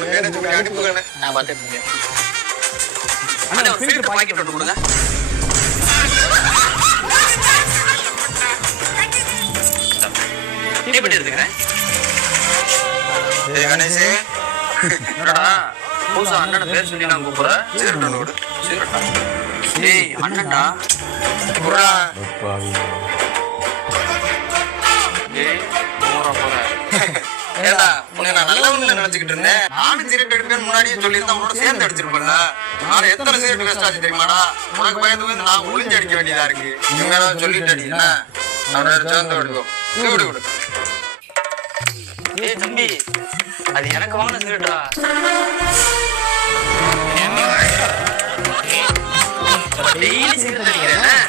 அவனுக்கு மேனேஜ் பண்ணி அனுப்புவேன். நான் பார்த்துட்டு அண்ணா ஒரு ஃபில்டர் பாக்கெட் ஒன்று கொடுங்க. எப்படி எடுத்துக்கிறேன் கணேஷ்? என்னடா புதுசா அண்ணனை பேர் சொல்லி நான் கூப்பிடுறேன். சீரட்டோடு சீரட்டா ஏய் அண்ணன்டா ஏய் ஏடா உன்னை நான் நல்லவன்னு நினைச்சுக்கிட்டு இருந்தேன். நானும் சிகரெட் எடுப்பேன்னு முன்னாடியே சொல்லியிருந்தா உன்னோட சேர்ந்து அடிச்சிருப்பேன்ல. நான் எத்தனை சிகரெட் வேஸ்ட் ஆச்சு தெரியுமாடா? உனக்கு பயந்து போய் நான் ஒளிஞ்சு அடிக்க வேண்டியதா இருக்கு. நீங்க ஏதாவது சொல்லிட்டு அடிக்கா அவனை சேர்ந்து எடுக்கும். விடு விடு. ஏய் தம்பி அது எனக்கு வாங்கின சிகரெட்டா? டெய்லி சிகரெட் அடிக்கிறேன்.